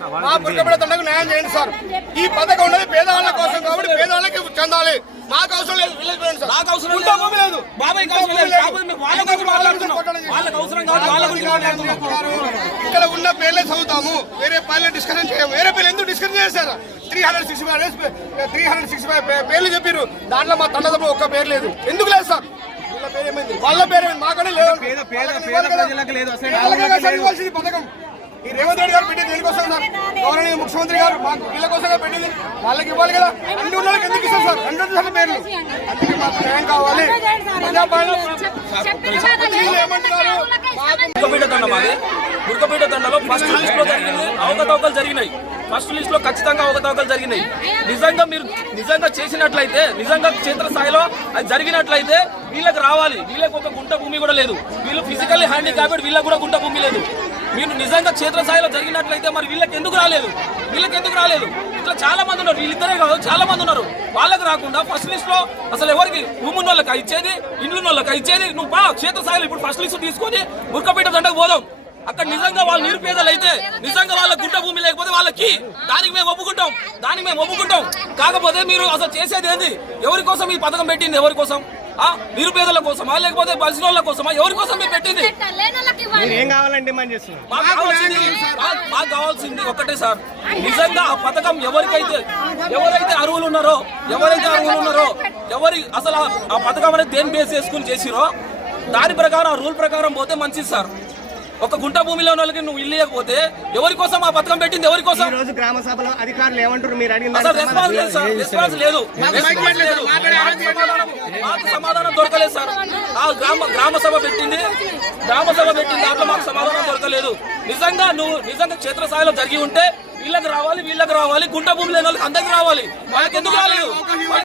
మా బుర్కపేట తండకు న్యాయం చేయండి సార్. ఈ పథకం ఉన్నది పేదవాళ్ళ కోసం కాబట్టి పేదవాళ్ళకి చెందాలి. మాకు అవసరం లేదు, విలేజ్ ప్రెసిడెంట్ సార్. నాకు అవసరం ఉంటా భూమి లేదు, బాబాయ్కి అవసరం లేదు. వాళ్ళ గురించి మాట్లాడుతున్నాం, వాళ్ళకి అవసరం కాదు, వాళ్ళ గురించి మాట్లాడుతున్నాం. ఇక్కడ ఉన్న పేర్లే చదువుతాము, వేరే పేర్లే డిస్కషన్ చేయము. వేరే పేర్లు ఎందుకు డిస్కషన్ చేశారు? 365 పేర్లు చెప్పారు, దాంట్లో మా తండదప్పుడు ఒక్క పేరు లేదు. ఎందుకు లేదు సార్? వాళ్ళ పేరు మాకనే లేదు. ఇవ్వాల్సింది పథకం ఈ రేవంత్ రెడ్డి గారు పెట్టింది దేనికోసం సార్? గౌరవనీయ ముఖ్యమంత్రి గారు మాకు వీళ్ళ కోసంగా పెట్టింది, వాళ్ళకి ఇవ్వాలి కదా. అన్ని ఉన్న వాళ్ళకి ఎందుకు ఇస్తారు సార్? 100 సార్లు పేర్లు. అందుకే మాకు న్యాయం కావాలి. ఏమంటున్నారు? బుర్కపేట తండలో ఫస్ట్ లిస్ట్ లో జరిగింది అవకతవకలు జరిగినాయి. ఫస్ట్ లిస్ట్ లో ఖచ్చితంగా అవకతవకలు జరిగినాయి. నిజంగా మీరు నిజంగా చేసినట్లయితే, నిజంగా క్షేత్రస్థాయిలో అది జరిగినట్లయితే వీళ్ళకి రావాలి. వీళ్ళకి ఒక గుంట భూమి కూడా లేదు. వీళ్ళు ఫిజికల్లీ హ్యాండిక్యాప్డ్, వీళ్ళకి కూడా గుంట భూమి లేదు. మీరు నిజంగా క్షేత్రస్థాయిలో జరిగినట్లయితే మరి వీళ్ళకి ఎందుకు రాలేదు? ఇట్లా చాలా మంది ఉన్నారు, వీళ్ళిద్దరే కాదు చాలా మంది ఉన్నారు. వాళ్ళకి రాకుండా ఫస్ట్ లిస్ట్ లో అసలు ఎవరికి భూమి ఉన్న వాళ్ళకి ఇచ్చేది, ఇండ్లు ఉన్న వాళ్ళకి ఇచ్చేది. నువ్వు బా క్షేత్రస్థాయిలో ఇప్పుడు ఫస్ట్ లిస్ట్ తీసుకొని బుర్కపేట దండకు పోదాం. అక్కడ నిజంగా వాళ్ళు నిరుపేదలు అయితే, నిజంగా వాళ్ళ గుంట భూమి లేకపోతే వాళ్ళకి దానికి మేము ఒప్పుకుంటాం. కాకపోతే మీరు అసలు చేసేది ఏంది? ఎవరి కోసం ఈ పథకం పెట్టింది? ఎవరి కోసం? నిరుపేదల కోసమా లేకపోతే బలిసిన వాళ్ళ కోసమా? ఎవరి కోసం మీరు పెట్టింది? మాకు కావాల్సింది ఒక్కటే సార్, నిజంగా ఆ పథకం ఎవరైతే అర్హులు ఉన్నారో ఎవరి అసలు ఆ పథకం అనేది దేని బేస్ చేసుకుని చేసిరో దాని ప్రకారం, ఆ రూల్ ప్రకారం పోతే మంచిది సార్. ఒక గుంట భూమిలో ఉన్న వాళ్ళకి నువ్వు ఇల్లు ఇవ్వకపోతే ఎవరి కోసం ఆ పథకం పెట్టింది? ఎవరి కోసం? రోజు గ్రామ సభలో అధికారులు ఏమంటారు? మీరు అసలు రెస్పాన్స్ లేదు. మాకు సమాధానం దొరకలేదు సార్. ఆ గ్రామ సభ పెట్టింది, దాంట్లో మాకు సమాధానం దొరకలేదు. నిజంగా క్షేత్రస్థాయిలో జరిగి ఉంటే వీళ్ళకి రావాలి, గుంట భూమి లేని వాళ్ళకి అందరికి రావాలి. వాళ్ళకి ఎందుకు రాలేదు?